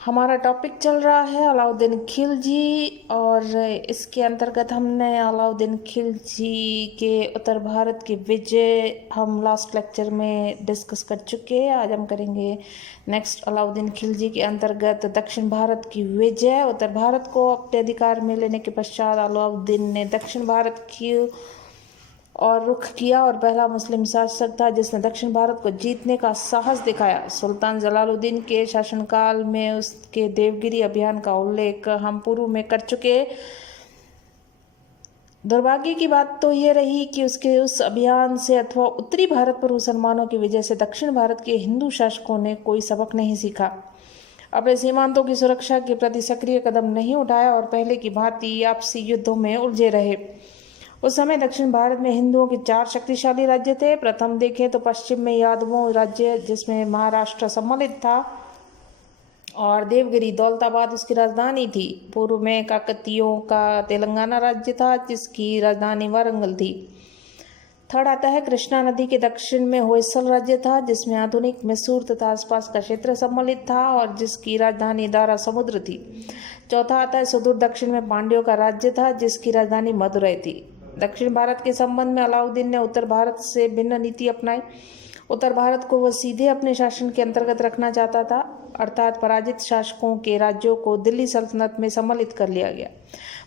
हमारा टॉपिक चल रहा है अलाउद्दीन खिलजी और इसके अंतर्गत हमने अलाउद्दीन खिलजी के उत्तर भारत की विजय हम लास्ट लेक्चर में डिस्कस कर चुके हैं। आज हम करेंगे नेक्स्ट अलाउद्दीन खिलजी के अंतर्गत दक्षिण भारत की विजय। उत्तर भारत को अपने अधिकार में लेने के पश्चात अलाउद्दीन ने दक्षिण भारत की और रुख किया और पहला मुस्लिम शासक था जिसने दक्षिण भारत को जीतने का साहस दिखाया। सुल्तान जलालुद्दीन के शासनकाल में उसके देवगिरी अभियान का उल्लेख हम पूर्व में कर चुके। दुर्भाग्य की बात तो ये रही कि उसके उस अभियान से अथवा उत्तरी भारत पर मुसलमानों की वजह से दक्षिण भारत के हिंदू शासकों ने कोई सबक नहीं सीखा, अपने सीमांतों की सुरक्षा के प्रति सक्रिय कदम नहीं उठाया और पहले की भांति आपसी युद्धों में उलझे रहे। उस समय दक्षिण भारत में हिंदुओं के 4 शक्तिशाली राज्य थे। प्रथम देखें तो पश्चिम में यादवों राज्य जिसमें महाराष्ट्र सम्मिलित था और देवगिरी दौलताबाद उसकी राजधानी थी। पूर्व में काकतीयों का तेलंगाना राज्य था जिसकी राजधानी वारंगल थी। थर्ड आता है कृष्णा नदी के दक्षिण में होयसल राज्य था जिसमें आधुनिक मैसूर तथा आसपास का क्षेत्र सम्मिलित था और जिसकी राजधानी दारा समुद्र थी। चौथा आता है सुदूर दक्षिण में पांड्यों का राज्य था जिसकी राजधानी मदुरै थी। दक्षिण भारत के संबंध में अलाउद्दीन ने उत्तर भारत से भिन्न नीति अपनाई। उत्तर भारत को वह सीधे अपने शासन के अंतर्गत रखना चाहता था, अर्थात पराजित शासकों के राज्यों को दिल्ली सल्तनत में सम्मिलित कर लिया गया।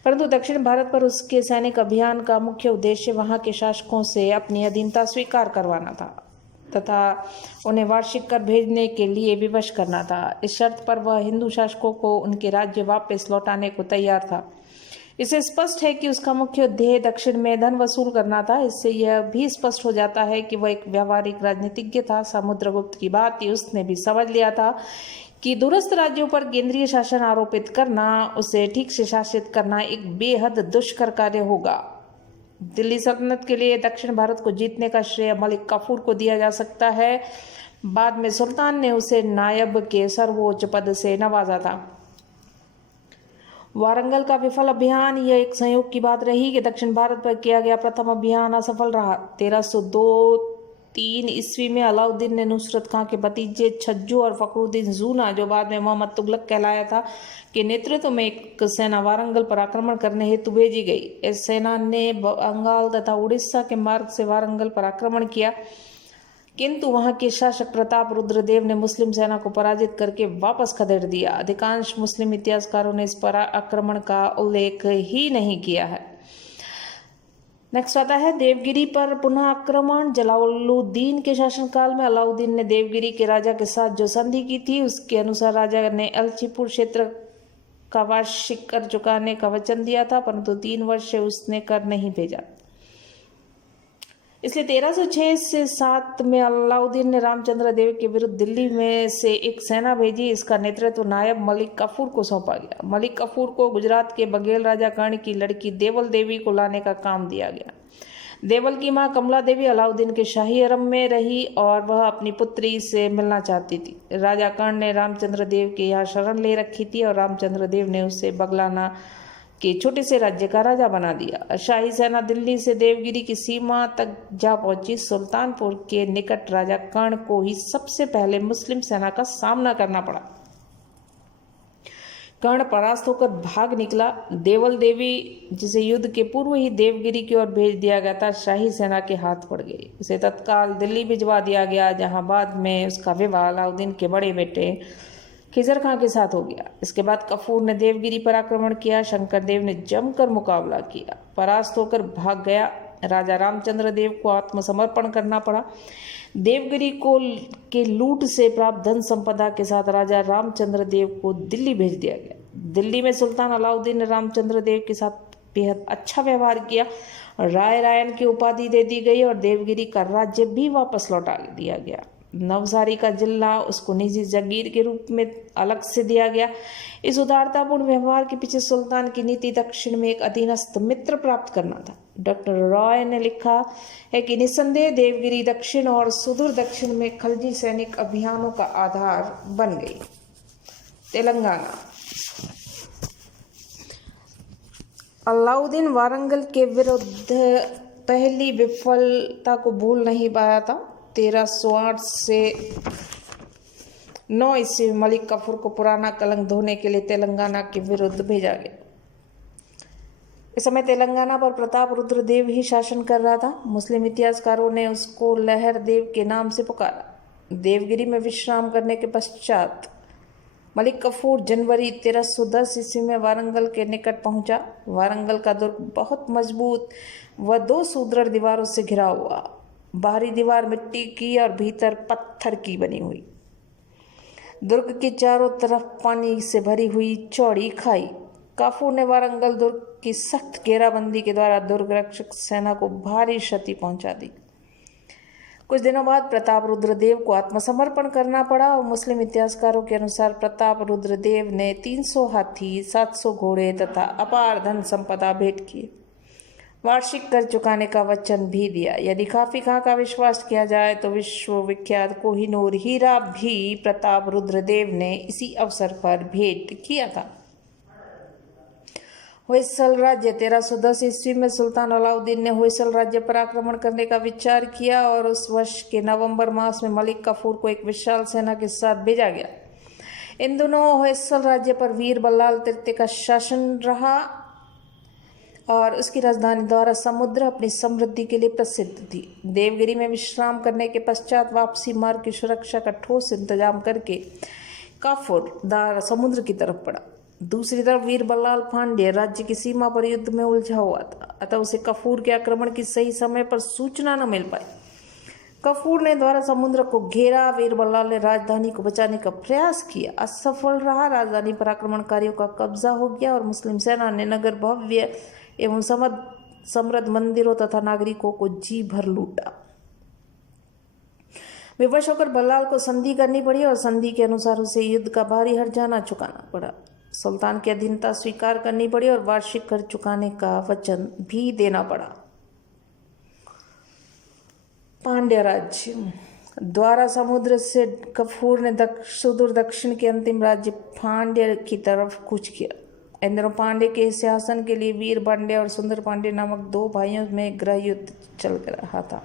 परंतु दक्षिण भारत पर उसके सैनिक अभियान का मुख्य उद्देश्य वहां के शासकों से अपनी अधीनता स्वीकार करवाना था तथा उन्हें वार्षिक कर भेजने के लिए विवश करना था। इस शर्त पर वह हिंदू शासकों को उनके राज्य वापस लौटाने को तैयार था। इससे स्पष्ट है कि उसका मुख्य ध्येय दक्षिण में धन वसूल करना था। इससे यह भी स्पष्ट हो जाता है कि वह एक व्यावहारिक राजनीतिज्ञ था। समुद्रगुप्त की बात उसने भी समझ लिया था कि दूरस्थ राज्यों पर केंद्रीय शासन आरोपित करना, उसे ठीक से शासित करना एक बेहद दुष्कर कार्य होगा। दिल्ली सल्तनत के लिए दक्षिण भारत को जीतने का श्रेय मलिक काफूर को दिया जा सकता है। बाद में सुल्तान ने उसे नायब के सर्वोच्च पद से नवाजा था। वारंगल का विफल अभियान यह एक संयोग की बात रही कि दक्षिण भारत पर किया गया प्रथम अभियान असफल रहा। 1302-3 ईस्वी में अलाउद्दीन ने नुसरत खां के भतीजे छज्जू और फखरुद्दीन जूना, जो बाद में मोहम्मद तुगलक कहलाया था, के नेतृत्व में एक सेना वारंगल पर आक्रमण करने हेतु भेजी गई। इस सेना ने बंगाल तथा उड़ीसा के मार्ग से वारंगल पर आक्रमण किया, किंतु वहां के शासक प्रताप रुद्रदेव ने मुस्लिम सेना को पराजित करके वापस खदेड़ दिया। अधिकांश मुस्लिम इतिहासकारों ने इस पर आक्रमण का उल्लेख ही नहीं किया है। नेक्स्ट आता है देवगिरी पर पुनः आक्रमण। जलालुद्दीन के शासनकाल में अलाउद्दीन ने देवगिरी के राजा के साथ जो संधि की थी उसके अनुसार राजा ने एलचीपुर क्षेत्र का वार्षिक कर चुकाने का वचन दिया था, परंतु 3 वर्ष से उसने कर नहीं भेजा। इसलिए 1306 से 7 में अलाउद्दीन ने रामचंद्र देव के विरुद्ध दिल्ली में से एक सेना भेजी। इसका नेतृत्व नायब मलिक काफूर को सौंपा गया। मलिक काफूर को गुजरात के बघेल राजा कर्ण की लड़की देवल देवी को लाने का काम दिया गया। देवल की मां कमला देवी अलाउद्दीन के शाही हरम में रही और वह अपनी पुत्री से मिलना चाहती थी। राजा कर्ण ने रामचंद्र देव के यहाँ शरण ले रखी थी और रामचंद्र देव ने उसे बगलाना के छोटे से राज्य का राजा बना दिया। शाही सेना दिल्ली से देवगिरी की सीमा तक जा पहुंची। सुल्तानपुर के निकट राजा कर्ण को ही सबसे पहले मुस्लिम सेना का सामना करना पड़ा। कर्ण परास्त होकर भाग निकला। देवल देवी, जिसे युद्ध के पूर्व ही देवगिरी की ओर भेज दिया गया था, शाही सेना के हाथ पड़ गई। उसे तत्काल दिल्ली भिजवा दिया गया, जहां बाद में उसका विवाह अलाउद्दीन के बड़े बेटे खिजर खां के साथ हो गया। इसके बाद काफूर ने देवगिरी पर आक्रमण किया। शंकर देव ने जमकर मुकाबला किया, परास्त होकर भाग गया। राजा रामचंद्र देव को आत्मसमर्पण करना पड़ा। देवगिरी को के लूट से प्राप्त धन संपदा के साथ राजा रामचंद्र देव को दिल्ली भेज दिया गया। दिल्ली में सुल्तान अलाउद्दीन ने रामचंद्र देव के साथ बेहद अच्छा व्यवहार किया। राय रायन की उपाधि दे दी गई और देवगिरी का राज्य भी वापस लौटा दिया गया। नवसारी का जिला उसको निजी जागीर के रूप में अलग से दिया गया। इस उदारतापूर्ण व्यवहार के पीछे सुल्तान की नीति दक्षिण में एक अधीनस्थ मित्र प्राप्त करना था। डॉक्टर रॉय ने लिखा है कि निस्संदेह देवगिरी दक्षिण और सुदूर दक्षिण में खलजी सैनिक अभियानों का आधार बन गई। तेलंगाना। अलाउद्दीन वारंगल के विरुद्ध पहली विफलता को भूल नहीं पाया था। 1308 से 9 ईस्वी में मलिक काफूर को पुराना कलंक धोने के लिए तेलंगाना के विरुद्ध भेजा गया। इस समय तेलंगाना पर प्रताप रुद्र देव ही शासन कर रहा था। मुस्लिम इतिहासकारों ने उसको लहर देव के नाम से पुकारा। देवगिरी में विश्राम करने के पश्चात मलिक काफूर जनवरी 1310 ईस्वी में वारंगल के निकट पहुंचा। वारंगल का दुर्ग बहुत मजबूत व 2 सुदृढ़ दीवारों से घिरा हुआ। बाहरी दीवार मिट्टी की और भीतर पत्थर की बनी हुई। दुर्ग के चारों तरफ पानी से भरी हुई चौड़ी खाई। काफूर ने वारंगल दुर्ग की सख्त घेराबंदी के द्वारा दुर्ग रक्षक सेना को भारी क्षति पहुंचा दी। कुछ दिनों बाद प्रताप रुद्रदेव को आत्मसमर्पण करना पड़ा और मुस्लिम इतिहासकारों के अनुसार प्रताप रुद्रदेव ने 300 हाथी, 700 घोड़े तथा अपार धन संपदा भेंट किए। वार्षिक कर चुकाने का वचन भी दिया। यदि काफी खां का विश्वास किया जाए तो विश्व विख्यात कोहिनूर हीरा भी प्रताप रुद्रदेव ने इसी अवसर पर भेंट किया था। होयसल राज्य 1310 ईस्वी में सुल्तान अलाउद्दीन ने होयसल राज्य पर आक्रमण करने का विचार किया और उस वर्ष के नवंबर मास में मलिक काफूर को एक विशाल सेना के साथ भेजा गया। इन दोनों होयसल राज्य पर वीर बल्लाल तृतीय का शासन रहा और उसकी राजधानी द्वारा समुद्र अपनी समृद्धि के लिए प्रसिद्ध थी। देवगिरी में विश्राम करने के पश्चात वापसी मार्ग की सुरक्षा का ठोस इंतजाम करके काफूर द्वारा समुद्र की तरफ बढ़ा। दूसरी तरफ वीर बल्लाल पांड्य राज्य की सीमा पर युद्ध में उलझा हुआ था, अतः उसे काफूर के आक्रमण की सही समय पर सूचना न मिल पाई। काफूर ने द्वारा समुद्र को घेरा। वीर बल्लाल ने राजधानी को बचाने का प्रयास किया, असफल रहा। राजधानी पर आक्रमणकारियों का कब्जा हो गया और मुस्लिम सेना ने नगर भव्य एवं समृद्ध मंदिरों तथा नागरिकों को जी भर लूटा। विवश होकर बल्लाल को संधि करनी पड़ी और संधि के अनुसार उसे युद्ध का भारी हर्जाना चुकाना पड़ा। सुल्तान की अधीनता स्वीकार करनी पड़ी और वार्षिक कर चुकाने का वचन भी देना पड़ा। पांड्य राज्य द्वारा समुद्र से काफूर ने सुदूर दक्षिण के अंतिम राज्य पांड्य की तरफ कूच किया। इन दिनों पांड्य के शासन के लिए वीर पांड्य और सुंदर पांड्य नामक 2 भाइयों में गृह युद्ध चल रहा था।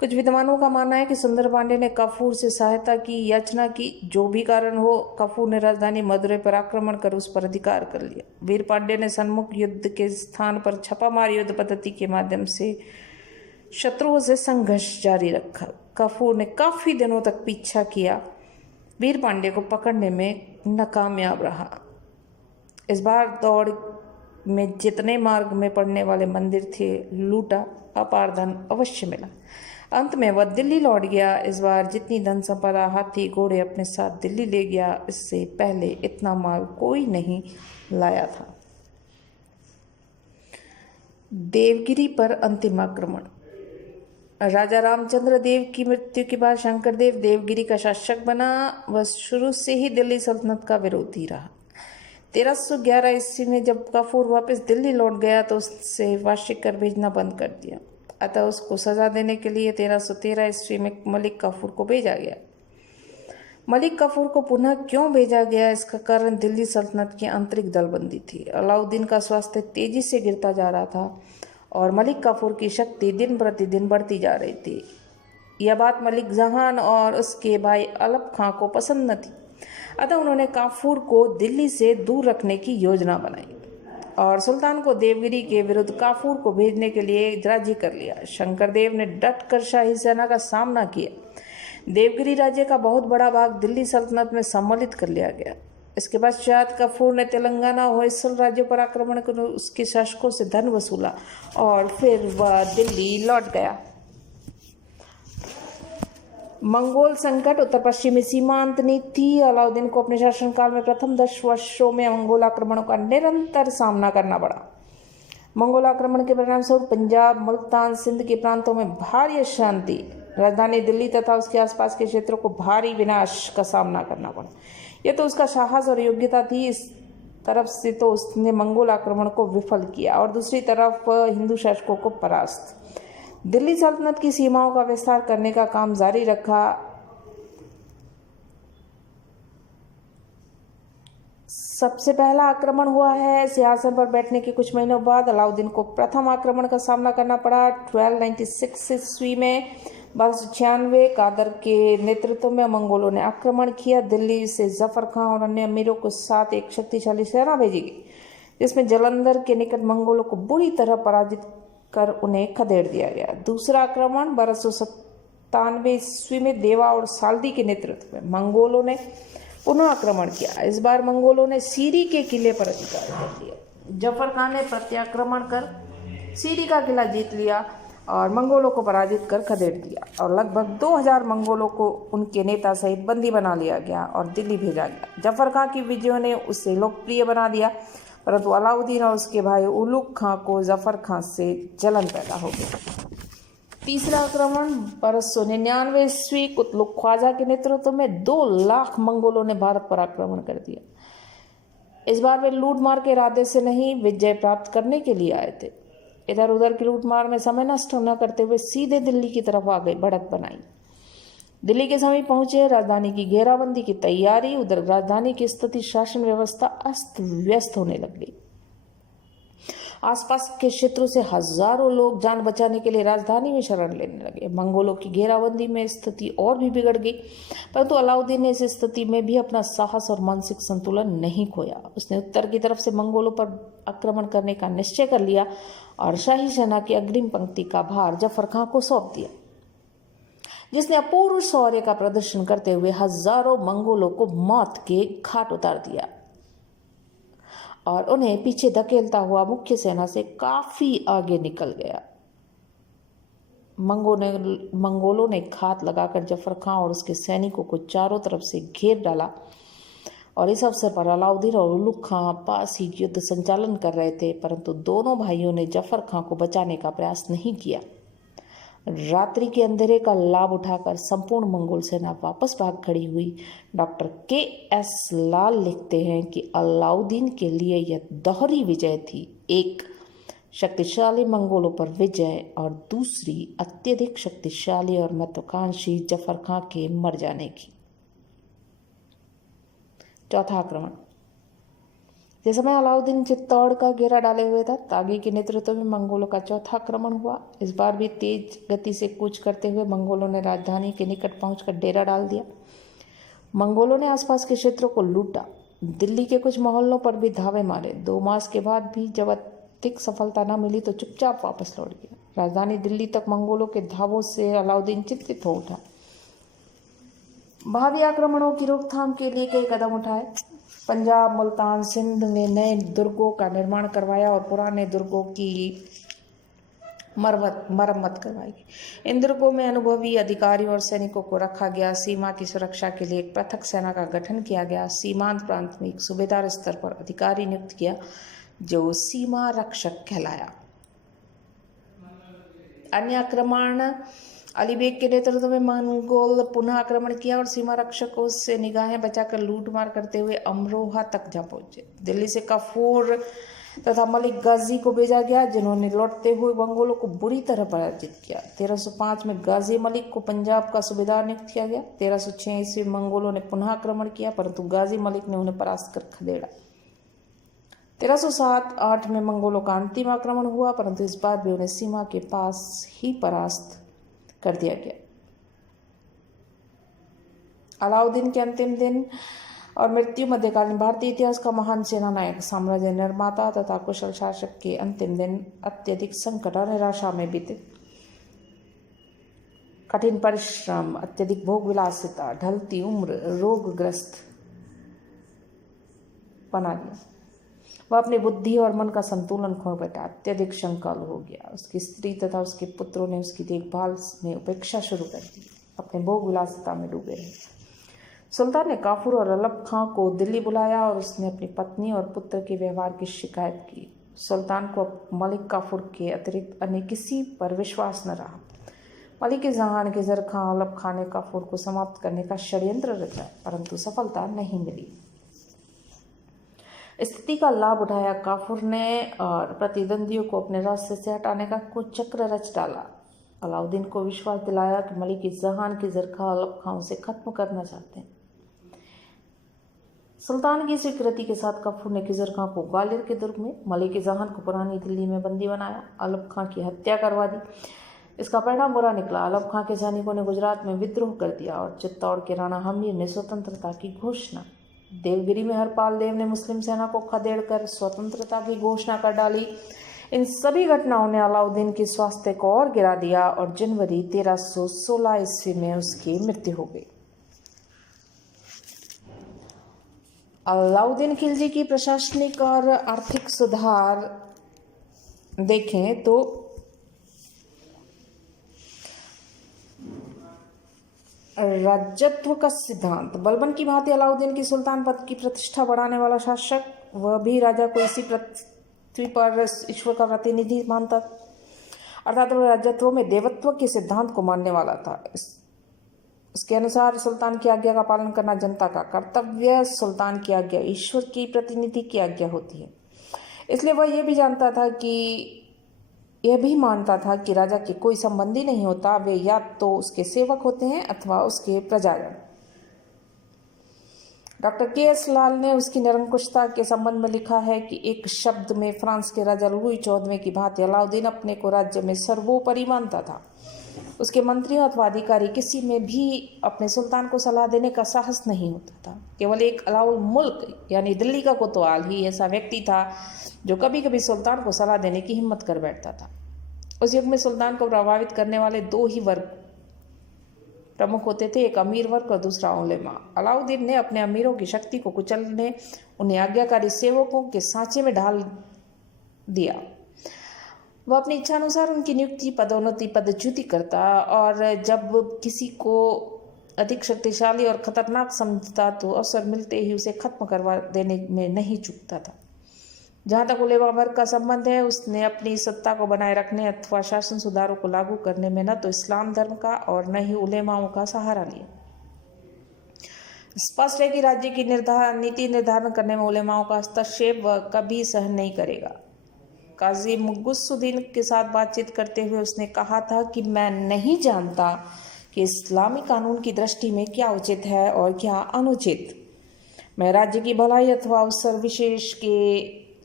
कुछ विद्वानों का मानना है कि सुंदर पांड्य ने काफूर से सहायता की याचना की। जो भी कारण हो, काफूर ने राजधानी मदुरै पर आक्रमण कर उस पर अधिकार कर लिया। वीर पांड्य ने सन्मुख युद्ध के स्थान पर छापामार युद्ध पद्धति के माध्यम से शत्रुओं से संघर्ष जारी रखा। काफूर ने काफी दिनों तक पीछा किया, वीर पांड्य को पकड़ने में नाकामयाब रहा। इस बार दौड़ में जितने मार्ग में पड़ने वाले मंदिर थे लूटा, अपार धन अवश्य मिला। अंत में वह दिल्ली लौट गया। इस बार जितनी धन संपदा, हाथी घोड़े अपने साथ दिल्ली ले गया, इससे पहले इतना माल कोई नहीं लाया था। देवगिरी पर अंतिम आक्रमण। राजा रामचंद्र देव की मृत्यु के बाद शंकर देव देवगिरी का शासक बना। वह शुरू से ही दिल्ली सल्तनत का विरोधी रहा। 1311 ईस्वी में जब काफूर वापस दिल्ली लौट गया तो उससे वार्षिक कर भेजना बंद कर दिया, अतः उसको सजा देने के लिए 1313 ईस्वी में मलिक काफूर को भेजा गया। मलिक काफूर को पुनः क्यों भेजा गया, इसका कारण दिल्ली सल्तनत की आंतरिक दलबंदी थी। अलाउद्दीन का स्वास्थ्य तेजी से गिरता जा रहा था और मलिक काफूर की शक्ति दिन प्रतिदिन बढ़ती जा रही थी। यह बात मलिक जहान और उसके भाई अलप खां को पसंद न थी, अतः उन्होंने काफूर को दिल्ली से दूर रखने की योजना बनाई और सुल्तान को देवगिरी के विरुद्ध काफूर को भेजने के लिए राजी कर लिया। शंकर देव ने डट कर शाही सेना का सामना किया। देवगिरी राज्य का बहुत बड़ा भाग दिल्ली सल्तनत में सम्मिलित कर लिया गया। इसके पश्चात काफूर ने तेलंगाना और होयसल राज्यों पर आक्रमण कर उसके शासकों से धन वसूला और फिर वह दिल्ली लौट गया। मंगोल संकट। उत्तर पश्चिमी सीमांत नीति। अलाउद्दीन को अपने शासनकाल में प्रथम 10 वर्षों में मंगोल आक्रमणों का निरंतर सामना करना पड़ा। मंगोल आक्रमण के परिणामस्वरूप पंजाब, मुल्तान, सिंध के प्रांतों में भारी अशांति, राजधानी दिल्ली तथा उसके आसपास के क्षेत्रों को भारी विनाश का सामना करना पड़ा। यह तो उसका साहस और योग्यता थी। इस तरफ से तो उसने मंगोल आक्रमण को विफल किया और दूसरी तरफ हिंदू शासकों को परास्त। दिल्ली सल्तनत की सीमाओं का विस्तार करने का काम जारी रखा। सबसे पहला आक्रमण हुआ है सिंहासन पर बैठने के कुछ महीनों बाद। अलाउद्दीन को प्रथम आक्रमण का सामना करना पड़ा। 1296 ईस्वी में 1296 कादर के नेतृत्व में मंगोलों ने आक्रमण किया। दिल्ली से जफर खां और अन्य अमीरों के साथ एक शक्तिशाली सेना भेजी गई, जिसमें जलंधर के निकट मंगोलों को बुरी तरह पराजित कर उन्हें खदेड़ दिया गया। दूसरा आक्रमण 1297 ईस्वी में देवा और साल्दी के नेतृत्व में मंगोलों ने पुनः आक्रमण किया। इस बार मंगोलों ने सीरी के किले पर अधिकार कर लिया। जफर खान ने प्रत्याक्रमण कर सीरी का किला जीत लिया और मंगोलों को पराजित कर खदेड़ दिया और लगभग 2000 मंगोलों को उनके नेता सहित बंदी बना लिया गया और दिल्ली भेजा गया। जफर खां की विजयों ने उसे लोकप्रिय बना दिया, परंतु अलाउद्दीन और उसके भाई उलुग खां को जफर खां से जलन पैदा हो गई। तीसरा आक्रमण 1299 ईस्वी कुतलुक ख्वाजा के नेतृत्व में 2 लाख मंगोलों ने भारत पर आक्रमण कर दिया। इस बार वे लूट मार के इरादे से नहीं, विजय प्राप्त करने के लिए आए थे। इधर उधर की लूट मार में समय नष्ट न करते हुए सीधे दिल्ली की तरफ आ गए, बढ़त बनाई। दिल्ली के समीप पहुंचे, राजधानी की घेराबंदी की तैयारी। उधर राजधानी की स्थिति, शासन व्यवस्था अस्त व्यस्त होने लग गई। आसपास के क्षेत्रों से हजारों लोग जान बचाने के लिए राजधानी में शरण लेने लगे। मंगोलों की घेराबंदी में स्थिति और भी बिगड़ गई, परंतु अलाउद्दीन ने इस स्थिति में भी अपना साहस और मानसिक संतुलन नहीं खोया। उसने उत्तर की तरफ से मंगोलों पर आक्रमण करने का निश्चय कर लिया और शाही सेना की अग्रिम पंक्ति का भार जफर खां को सौंप दिया, जिसने अपूर्व शौर्य का प्रदर्शन करते हुए हजारों मंगोलों को मौत के घाट उतार दिया और उन्हें पीछे धकेलता हुआ मुख्य सेना से काफी आगे निकल गया। मंगोलों ने घात लगाकर जफर खां और उसके सैनिकों को चारों तरफ से घेर डाला और इस अवसर पर अलाउद्दीन और उलुग खां पास ही युद्ध संचालन कर रहे थे, परंतु दोनों भाइयों ने जफर खां को बचाने का प्रयास नहीं किया। रात्रि के अंधेरे का लाभ उठाकर संपूर्ण मंगोल सेना वापस भाग खड़ी हुई। Doctor KS. लाल लिखते हैं कि अलाउद्दीन के लिए यह दोहरी विजय थी, एक शक्तिशाली मंगोलों पर विजय और दूसरी अत्यधिक शक्तिशाली और महत्वाकांक्षी जफर खां के मर जाने की। चौथा आक्रमण। जिस समय अलाउद्दीन चित्तौड़ का घेरा डाले हुए था, तागी के नेतृत्व में मंगोलों का चौथा आक्रमण हुआ। इस बार भी तेज गति से कूच करते हुए मंगोलों ने राजधानी के निकट पहुंचकर डेरा डाल दिया। मंगोलों ने आसपास के क्षेत्रों को लूटा, दिल्ली के कुछ मोहल्लों पर भी धावे मारे। 2 मास के बाद भी जब अधिक सफलता न मिली तो चुपचाप वापस लौट गया। राजधानी दिल्ली तक मंगोलों के धावों से अलाउद्दीन चिंतित हो उठा। भावी आक्रमणों की रोकथाम के लिए कई कदम उठाए। पंजाब, मुल्तान, सिंध में नए दुर्गों का निर्माण करवाया और पुराने दुर्गों की मरम्मत करवाई। इन दुर्गों में अनुभवी अधिकारियों और सैनिकों को रखा गया। सीमा की सुरक्षा के लिए एक पृथक सेना का गठन किया गया। सीमांत प्रांत में एक सूबेदार स्तर पर अधिकारी नियुक्त किया जो सीमा रक्षक कहलाया। अन्य आक्रमण। अली बेग के नेतृत्व में मंगोल पुनः आक्रमण किया और सीमा रक्षकों से निगाहें बचाकर लूटमार करते हुए अमरोहा तक जा पहुंचे। दिल्ली से काफूर तथा मलिक गाजी को भेजा गया, जिन्होंने लौटते हुए मंगोलों को बुरी तरह पराजित किया। 1305 में गाजी मलिक को पंजाब का सूबेदार नियुक्त किया गया। 1306 ईस्वी में मंगोलों ने पुनः आक्रमण किया, परंतु गाजी मलिक ने उन्हें परास्त कर खदेड़ा। 1307-8 में मंगोलों का अंतिम आक्रमण हुआ, परंतु इस बार भी उन्हें सीमा के पास ही परास्त कर दिया गया। अलाउद्दीन के अंतिम दिन और मृत्यु मध्यकालीन भारतीय इतिहास का महान सेनानायक, साम्राज्य निर्माता तथा कुशल शासक के अंतिम दिन अत्यधिक संकट और निराशा में बीते। कठिन परिश्रम, अत्यधिक भोग विलासिता, ढलती उम्र, रोगग्रस्त बना दिया। वह अपनी बुद्धि और मन का संतुलन खो बैठा, अत्यधिक शंकालु हो गया। उसकी स्त्री तथा उसके पुत्रों ने उसकी देखभाल में उपेक्षा शुरू कर दी, अपने भोग विलासिता में डूबे रहे। सुल्तान ने काफूर और अलब खां को दिल्ली बुलाया और उसने अपनी पत्नी और पुत्र के व्यवहार की शिकायत की। सुल्तान को मलिक काफूर के अतिरिक्त अन्य किसी पर विश्वास न रहा। मलिक जहान किजर खां अलब खां ने काफूर को समाप्त करने का षड्यंत्र रचा, परंतु सफलता नहीं मिली। स्थिति का लाभ उठाया काफूर ने और प्रतिद्वंदियों को अपने रास्ते से हटाने का कुचक्र रच डाला। अलाउद्दीन को विश्वास दिलाया कि मलिक जहान किजर खां अलब खां उसे खत्म करना चाहते हैं। सुल्तान की स्वीकृति के साथ काफूर ने किजर खां को ग्वालियर के दुर्ग में, मलिक जहान को पुरानी दिल्ली में बंदी बनाया, अलब खां की हत्या करवा दी। इसका परिणाम बुरा निकला। अलप खां के सैनिकों ने गुजरात में विद्रोह कर दिया और चित्तौड़ के राणा हमीर ने स्वतंत्रता की घोषणा। देवगिरी में हरपाल देव ने मुस्लिम सेना को खदेड़कर स्वतंत्रता की घोषणा कर डाली। इन सभी घटनाओं ने अलाउद्दीन के स्वास्थ्य को और गिरा दिया और जनवरी 1316 ईस्वी में उसकी मृत्यु हो गई। अलाउद्दीन खिलजी की प्रशासनिक और आर्थिक सुधार देखें तो राज्यत्व का सिद्धांत। बलबन की भांति अलाउद्दीन की सुल्तान पद की प्रतिष्ठा बढ़ाने वाला शासक, वह भी राजा को इसी पृथ्वी पर ईश्वर का प्रतिनिधि मानता, अर्थात वह राज्यत्व में देवत्व के सिद्धांत को मानने वाला था। उसके अनुसार सुल्तान की आज्ञा का पालन करना जनता का कर्तव्य, सुल्तान की आज्ञा ईश्वर की प्रतिनिधि की आज्ञा होती है। इसलिए वह यह भी मानता था कि राजा के कोई संबंधी नहीं होता, वे या तो उसके सेवक होते हैं अथवा उसके प्रजाजन। Doctor KS. लाल ने उसकी निरंकुशता के संबंध में लिखा है कि एक शब्द में फ्रांस के राजा लुई 14वें की भांति अलाउद्दीन अपने को राज्य में सर्वोपरि मानता था। उसके मंत्रियों अथवा अधिकारी किसी में भी अपने सुल्तान को सलाह देने का साहस नहीं होता था। केवल एक अलाउल मुल्क यानी दिल्ली का कोतवाल ही ऐसा व्यक्ति था जो कभी कभी सुल्तान को सलाह देने की हिम्मत कर बैठता था। उस युग में सुल्तान को प्रभावित करने वाले दो ही वर्ग प्रमुख होते थे, एक अमीर वर्ग और दूसरा उलेमा। अलाउद्दीन ने अपने अमीरों की शक्ति को कुचलने, उन्हें आज्ञाकारी सेवकों के सांचे में ढाल दिया। वह अपनी इच्छानुसार उनकी नियुक्ति, पदोन्नति, पदच्युति करता और जब किसी को अधिक शक्तिशाली और खतरनाक समझता तो अवसर मिलते ही उसे खत्म करवा देने में नहीं चूकता था। जहाँ तक उलेमा वर्ग का संबंध है, उसने अपनी सत्ता को बनाए रखने अथवा शासन सुधारों को लागू करने में न तो इस्लाम धर्म का और न ही उलेमाओं का सहारा लिया। स्पष्ट है कि राज्य की नीति निर्धारण करने में उलेमाओं का हस्तक्षेप वह कभी सहन नहीं करेगा। काजी मुगुसुद्दीन के साथ बातचीत करते हुए उसने कहा था कि मैं नहीं जानता कि इस्लामी कानून की दृष्टि में क्या उचित है और क्या अनुचित। मैं राज्य की भलाई अथवा अवसर विशेष के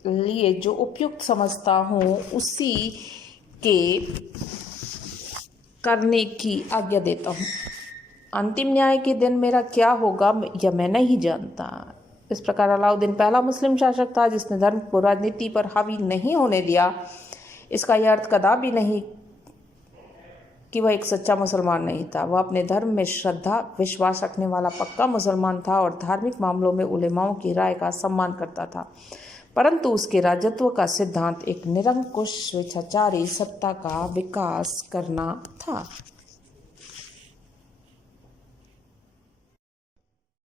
लिए जो उपयुक्त समझता हूँ उसी के करने की आज्ञा देता हूँ। अंतिम न्याय के दिन मेरा क्या होगा यह मैं नहीं जानता। इस प्रकार अलाउद्दीन पहला मुस्लिम शासक था जिसने धर्म को राजनीति पर हावी नहीं होने दिया। इसका यह अर्थ कदापि नहीं कि वह एक सच्चा मुसलमान नहीं था। वह अपने धर्म में श्रद्धा, विश्वास रखने वाला पक्का मुसलमान था और धार्मिक मामलों में उलेमाओं की राय का सम्मान करता था, परंतु उसके राजत्व का सिद्धांत एक निरंकुश स्वेच्छाचारी सत्ता का विकास करना था।